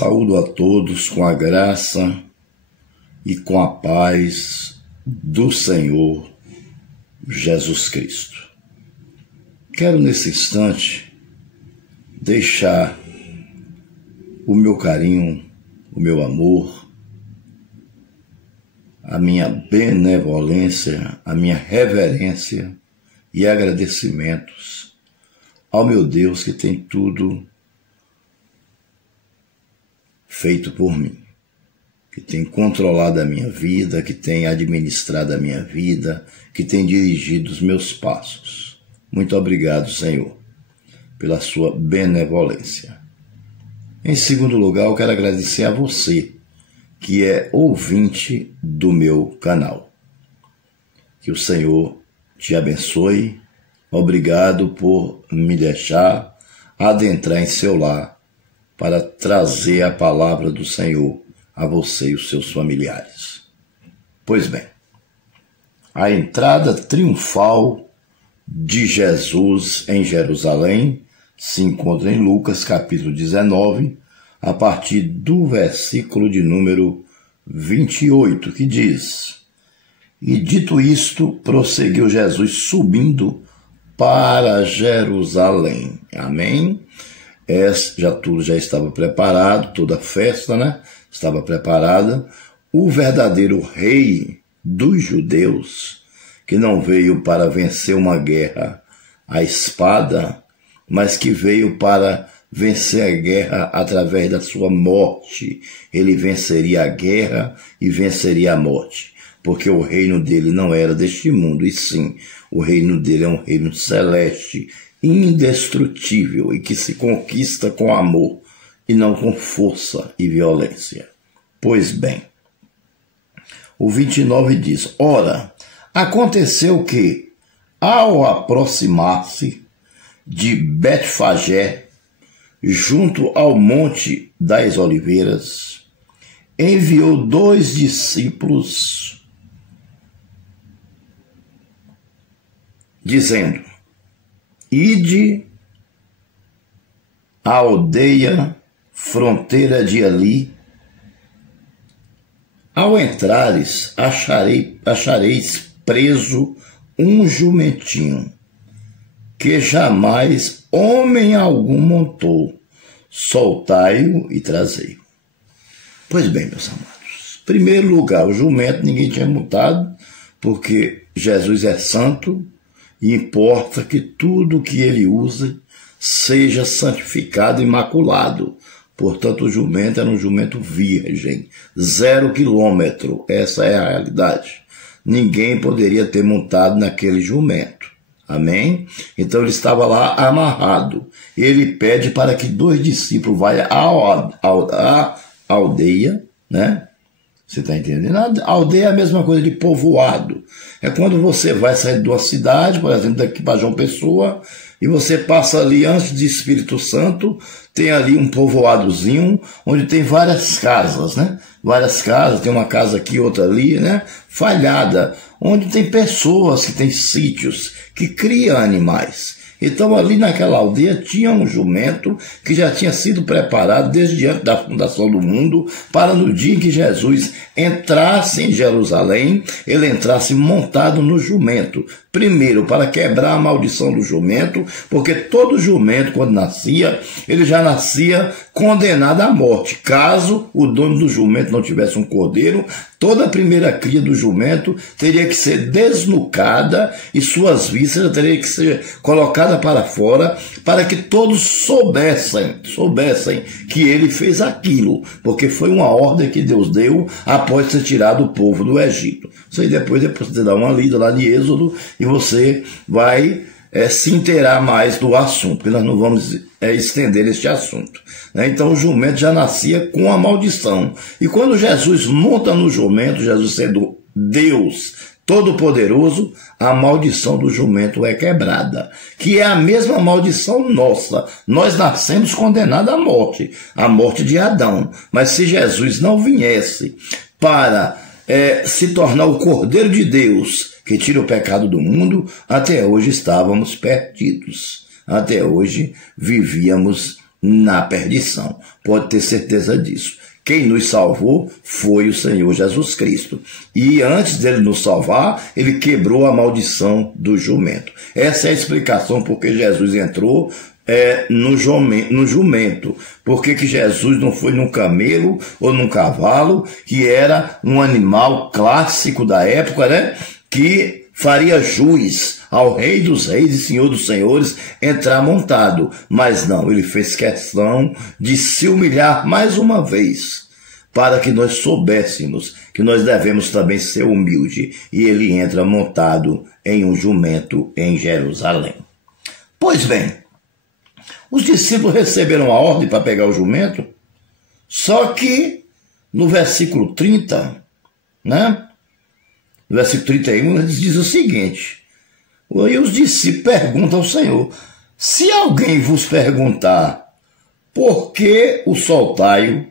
Saúdo a todos com a graça e com a paz do Senhor Jesus Cristo. Quero nesse instante deixar o meu carinho, o meu amor, a minha benevolência, a minha reverência e agradecimentos ao meu Deus que tem tudo feito por mim, que tem controlado a minha vida, que tem administrado a minha vida, que tem dirigido os meus passos. Muito obrigado, Senhor, pela sua benevolência. Em segundo lugar, eu quero agradecer a você, que é ouvinte do meu canal. Que o Senhor te abençoe. Obrigado por me deixar adentrar em seu lar para trazer a palavra do Senhor a você e os seus familiares. Pois bem, a entrada triunfal de Jesus em Jerusalém se encontra em Lucas capítulo 19, a partir do versículo de número 28, que diz: E dito isto, prosseguiu Jesus subindo para Jerusalém. Amém? Tudo já estava preparado, toda a festa, estava preparada. O verdadeiro rei dos judeus, que não veio para vencer uma guerra à espada, mas que veio para vencer a guerra através da sua morte. Ele venceria a guerra e venceria a morte, porque o reino dele não era deste mundo, e sim, o reino dele é um reino celeste, indestrutível e que se conquista com amor e não com força e violência. Pois bem, o 29 diz: Ora, aconteceu que, ao aproximar-se de Betfagé, junto ao Monte das Oliveiras, enviou 2 discípulos, dizendo: Ide à aldeia fronteira de ali. Ao entrares, achareis preso um jumentinho, que jamais homem algum montou. Soltai-o e trazei-o. Pois bem, meus amados, em primeiro lugar, o jumento ninguém tinha montado, porque Jesus é santo, e importa que tudo que ele usa seja santificado e imaculado. Portanto, o jumento era um jumento virgem, 0 quilômetro. Essa é a realidade. Ninguém poderia ter montado naquele jumento. Amém? Então ele estava lá amarrado. Ele pede para que 2 discípulos vão à aldeia, Você está entendendo? A aldeia é a mesma coisa de povoado. É quando você vai sair de uma cidade, por exemplo, daqui para João Pessoa, e você passa ali antes de Espírito Santo, tem ali um povoadozinho, onde tem várias casas, Várias casas, tem uma casa aqui, outra ali, Falhada, onde tem pessoas que têm sítios, que criam animais. Então ali naquela aldeia tinha um jumento que já tinha sido preparado desde antes da fundação do mundo, para no dia em que Jesus entrasse em Jerusalém, ele entrasse montado no jumento. Primeiro, para quebrar a maldição do jumento, porque todo jumento, quando nascia, ele já nascia condenado à morte. Caso o dono do jumento não tivesse um cordeiro, toda a primeira cria do jumento teria que ser desnucada e suas vísceras teriam que ser colocadas para fora, para que todos soubessem que ele fez aquilo, porque foi uma ordem que Deus deu após ter tirado o povo do Egito. Isso aí depois você dá uma lida lá de Êxodo e você vai se inteirar mais do assunto, porque nós não vamos estender este assunto. Então o jumento já nascia com a maldição. E quando Jesus monta no jumento, Jesus sendo Deus Todo-Poderoso, a maldição do jumento é quebrada, que é a mesma maldição nossa. Nós nascemos condenados à morte de Adão. Mas se Jesus não viesse para se tornar o Cordeiro de Deus, que tira o pecado do mundo, até hoje estávamos perdidos. Até hoje vivíamos na perdição. Pode ter certeza disso. Quem nos salvou foi o Senhor Jesus Cristo. E antes dele nos salvar, ele quebrou a maldição do jumento. Essa é a explicação porque Jesus entrou no jumento. Por que Jesus não foi num camelo ou num cavalo, que era um animal clássico da época, né? Que faria jus ao Rei dos Reis e Senhor dos Senhores entrar montado. Mas não, ele fez questão de se humilhar mais uma vez, para que nós soubéssemos que nós devemos também ser humilde. E ele entra montado em um jumento em Jerusalém. Pois bem, os discípulos receberam a ordem para pegar o jumento, só que no versículo 30, né? No versículo 31, eles diz o seguinte: e os discípulos perguntam ao Senhor: se alguém vos perguntar por que o soltai-o,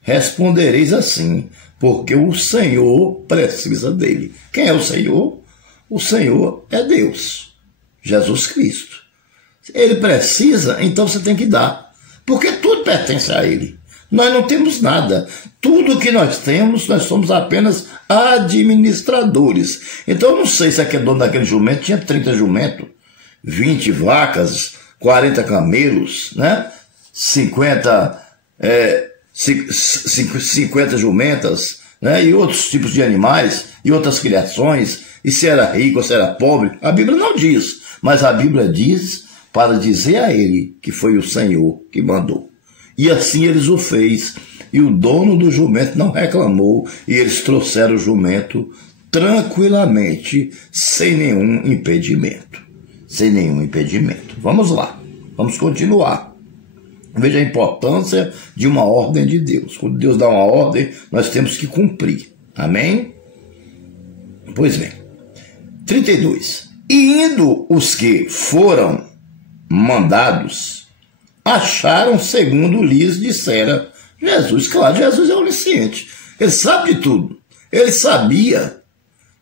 respondereis assim: porque o Senhor precisa dele. Quem é o Senhor? O Senhor é Deus, Jesus Cristo. Ele precisa, então você tem que dar, porque tudo pertence a ele. Nós não temos nada. Tudo que nós temos, nós somos apenas administradores. Então eu não sei se aquele dono daquele jumento tinha 30 jumentos, 20 vacas, 40 camelos, né? 50 jumentas, né? E outros tipos de animais, e outras criações, e se era rico ou se era pobre. A Bíblia não diz, mas a Bíblia diz para dizer a ele que foi o Senhor que mandou. E assim eles o fez, e o dono do jumento não reclamou, e eles trouxeram o jumento tranquilamente, sem nenhum impedimento. Sem nenhum impedimento. Vamos lá, vamos continuar. Veja a importância de uma ordem de Deus. Quando Deus dá uma ordem, nós temos que cumprir. Amém? Pois bem. 32. E indo os que foram mandados, acharam segundo lhes dissera Jesus. Claro, Jesus é onisciente. Ele sabe de tudo. Ele sabia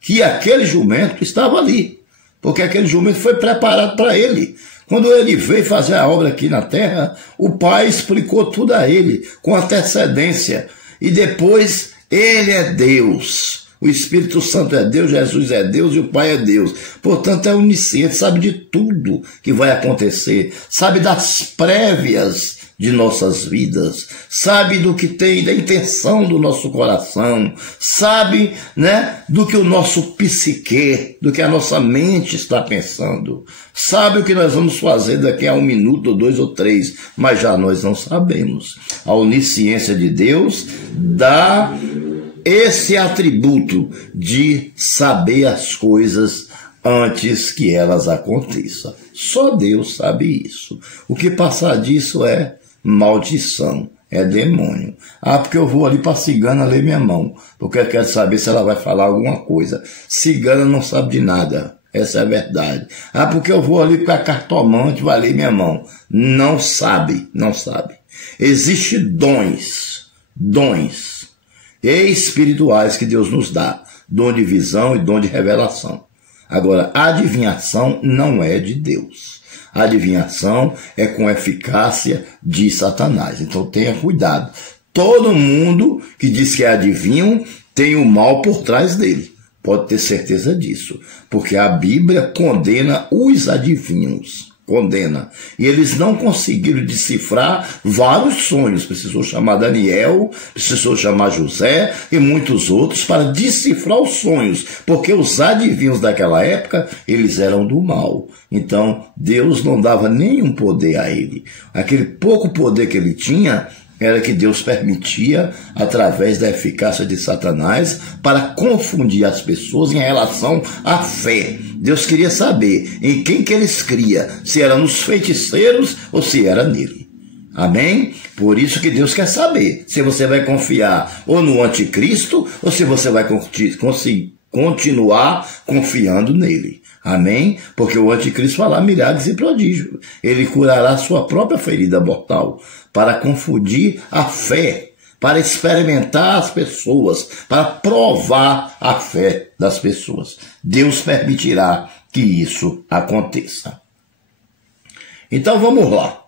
que aquele jumento estava ali, porque aquele jumento foi preparado para ele. Quando ele veio fazer a obra aqui na terra, o Pai explicou tudo a ele, com antecedência. E depois, ele é Deus. O Espírito Santo é Deus, Jesus é Deus e o Pai é Deus. Portanto, é onisciente, sabe de tudo que vai acontecer, sabe das prévias de nossas vidas, sabe do que tem, da intenção do nosso coração, sabe, né, do que o nosso psique, do que a nossa mente está pensando, sabe o que nós vamos fazer daqui a 1 minuto, ou 2 ou 3, mas já nós não sabemos. A onisciência de Deus dá esse atributo de saber as coisas antes que elas aconteçam. Só Deus sabe isso. O que passar disso é maldição, é demônio. Ah, porque eu vou ali para a cigana ler minha mão, porque eu quero saber se ela vai falar alguma coisa. Cigana não sabe de nada, essa é a verdade. Ah, porque eu vou ali para a cartomante, vai ler minha mão. Não sabe, não sabe. Existem dons espirituais que Deus nos dá, dom de visão e dom de revelação. Agora, a adivinhação não é de Deus. A adivinhação é com eficácia de Satanás. Então tenha cuidado. Todo mundo que diz que é adivinho tem o mal por trás dele. Pode ter certeza disso. Porque a Bíblia condena os adivinhos. Condena. E eles não conseguiram decifrar vários sonhos. Precisou chamar Daniel, precisou chamar José e muitos outros para decifrar os sonhos. Porque os adivinhos daquela época, eles eram do mal. Então, Deus não dava nenhum poder a ele. Aquele pouco poder que ele tinha era que Deus permitia, através da eficácia de Satanás, para confundir as pessoas em relação à fé. Deus queria saber em quem que eles criam, se era nos feiticeiros ou se era nele. Amém? Por isso que Deus quer saber se você vai confiar ou no anticristo ou se você vai continuar confiando nele. Amém? Porque o anticristo fará milagres e prodígios. Ele curará sua própria ferida mortal para confundir a fé, para experimentar as pessoas, para provar a fé das pessoas. Deus permitirá que isso aconteça. Então vamos lá.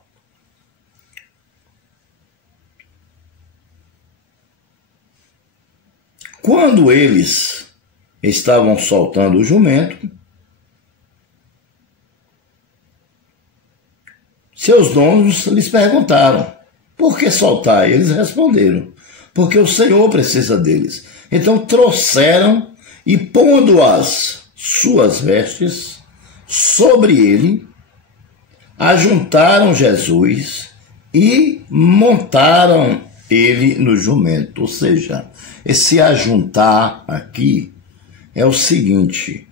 Quando eles estavam soltando o jumento, seus donos lhes perguntaram: por que soltar? E eles responderam: porque o Senhor precisa deles. Então trouxeram e, pondo as suas vestes sobre ele, ajuntaram Jesus e montaram ele no jumento. Ou seja, esse ajuntar aqui é o seguinte: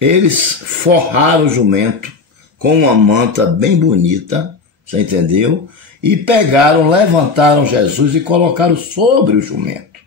eles forraram o jumento com uma manta bem bonita, você entendeu? E pegaram, levantaram Jesus e colocaram sobre o jumento.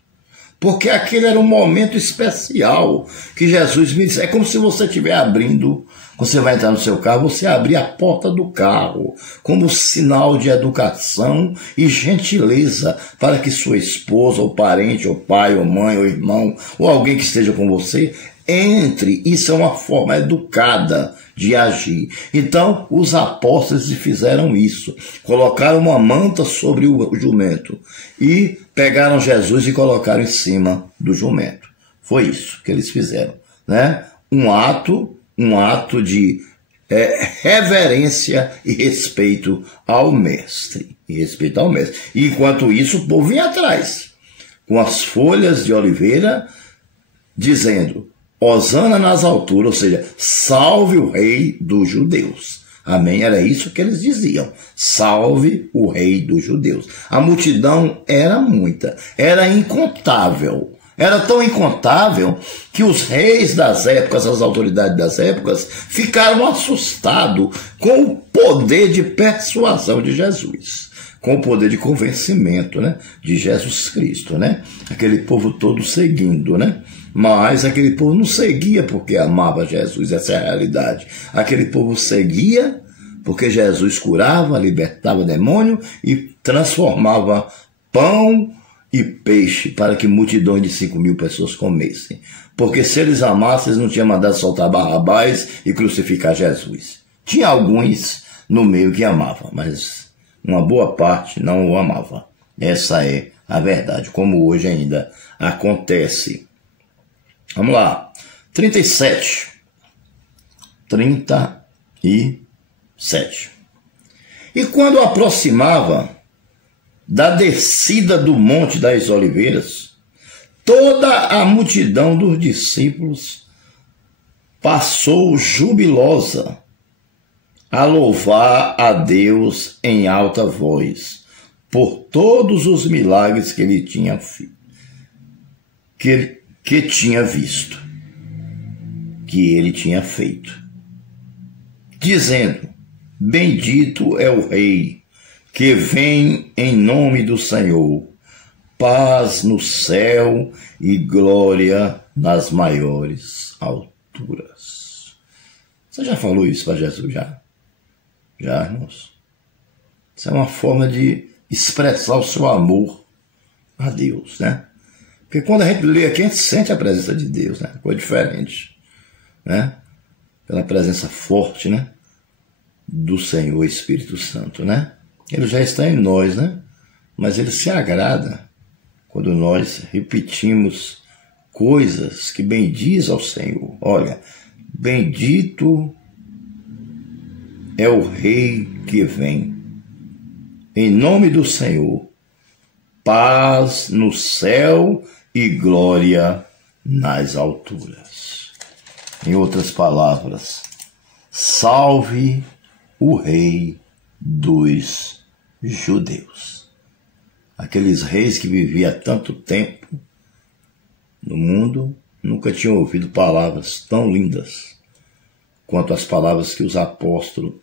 Porque aquele era um momento especial que Jesus me disse. É como se você estiver abrindo, você vai entrar no seu carro, você abrir a porta do carro, como sinal de educação e gentileza para que sua esposa, ou parente, ou pai, ou mãe, ou irmão, ou alguém que esteja com você, entre. Isso é uma forma educada de agir. Então, os apóstolos fizeram isso. Colocaram uma manta sobre o jumento e pegaram Jesus e colocaram em cima do jumento. Foi isso que eles fizeram, né? Um ato de reverência e respeito ao mestre. E enquanto isso, o povo vinha atrás, com as folhas de oliveira, dizendo: Hosana nas alturas, ou seja, salve o rei dos judeus. Amém? Era isso que eles diziam. Salve o rei dos judeus. A multidão era muita, era incontável. Era tão incontável que os reis das épocas, as autoridades das épocas, ficaram assustados com o poder de persuasão de Jesus, com o poder de convencimento, né, de Jesus Cristo, né? Aquele povo todo seguindo, né? Mas aquele povo não seguia porque amava Jesus, essa é a realidade. Aquele povo seguia porque Jesus curava, libertava demônio e transformava pão e peixe para que multidões de 5.000 pessoas comessem. Porque se eles amassem, eles não tinham mandado soltar Barrabás e crucificar Jesus. Tinha alguns no meio que amavam, mas uma boa parte não o amava. Essa é a verdade, como hoje ainda acontece. Vamos lá. 37. E quando aproximava da descida do Monte das Oliveiras, toda a multidão dos discípulos passou jubilosa a louvar a Deus em alta voz por todos os milagres que ele tinha que tinha visto, que ele tinha feito, dizendo: bendito é o Rei que vem em nome do Senhor, paz no céu e glória nas maiores alturas. Você já falou isso para Jesus? Já, irmãos? Isso é uma forma de expressar o seu amor a Deus, né? Porque quando a gente lê aqui, a gente sente a presença de Deus, né? Coisa diferente, né? Pela presença forte, né? Do Senhor Espírito Santo, né? Ele já está em nós, né? Mas ele se agrada quando nós repetimos coisas que bendiz ao Senhor. Olha, bendito é o Rei que vem. Em nome do Senhor, paz no céu e glória nas alturas. Em outras palavras, salve o Rei dos judeus. Aqueles reis que viviam há tanto tempo no mundo nunca tinham ouvido palavras tão lindas quanto as palavras que os apóstolos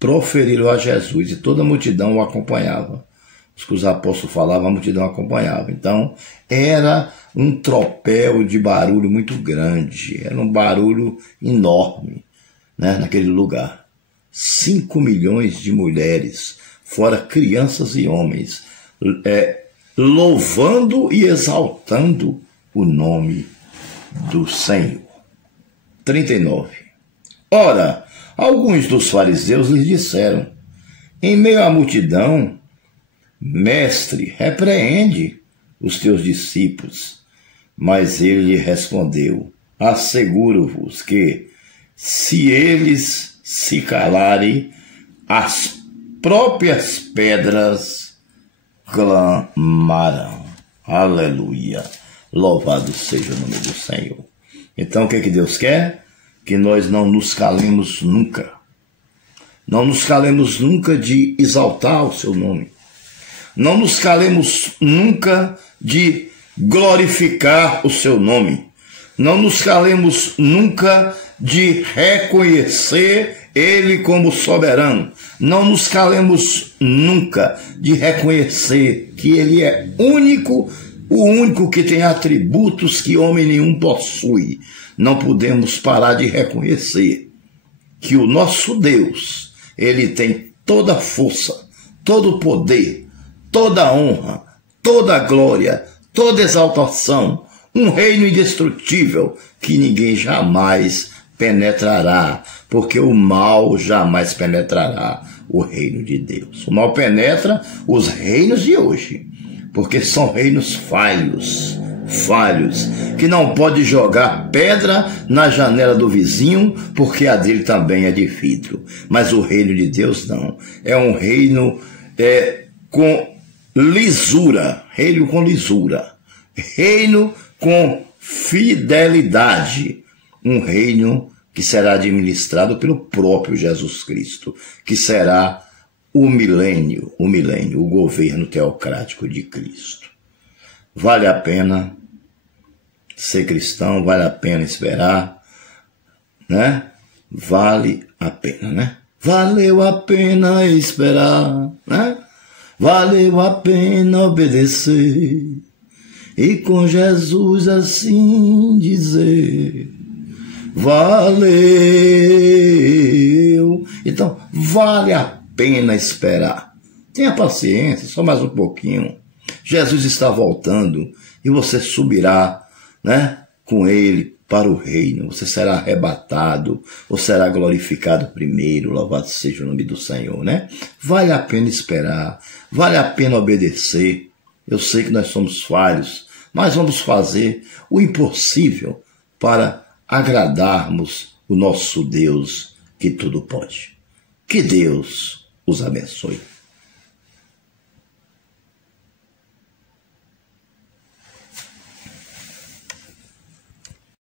proferiram a Jesus, e toda a multidão o acompanhava. Os que os apóstolos falavam, a multidão acompanhava. Então, era um tropel de barulho muito grande, era um barulho enorme, né, naquele lugar. 5 milhões de mulheres, fora crianças e homens, louvando e exaltando o nome do Senhor. 39. Ora, alguns dos fariseus lhes disseram, em meio à multidão: Mestre, repreende os teus discípulos. Mas ele lhe respondeu: asseguro-vos que, se eles se calarem, as próprias pedras clamarão. Aleluia! Louvado seja o nome do Senhor. Então o que Deus quer? Que nós não nos calemos nunca. Não nos calemos nunca de exaltar o seu nome. Não nos calemos nunca de glorificar o seu nome. Não nos calemos nunca de reconhecer ele como soberano. Não nos calemos nunca de reconhecer que ele é único, o único que tem atributos que homem nenhum possui. Não podemos parar de reconhecer que o nosso Deus, ele tem toda a força, todo o poder, toda a honra, toda a glória, toda a exaltação, um reino indestrutível que ninguém jamais penetrará, porque o mal jamais penetrará o reino de Deus. O mal penetra os reinos de hoje, porque são reinos falhos, que não pode jogar pedra na janela do vizinho, porque a dele também é de vidro. Mas o reino de Deus não. É um reino com lisura, reino com fidelidade, um reino que será administrado pelo próprio Jesus Cristo, que será o milênio, o governo teocrático de Cristo. Vale a pena ser cristão, vale a pena esperar, né? Vale a pena, né? Valeu a pena esperar, né? Valeu a pena obedecer e com Jesus assim dizer: valeu. Então, vale a pena esperar. Tenha paciência, só mais um pouquinho. Jesus está voltando e você subirá, né, com ele para o reino. Você será arrebatado ou será glorificado primeiro. Louvado seja o nome do Senhor, né? Vale a pena esperar, vale a pena obedecer. Eu sei que nós somos falhos, mas vamos fazer o impossível para agradarmos o nosso Deus que tudo pode. Que Deus os abençoe.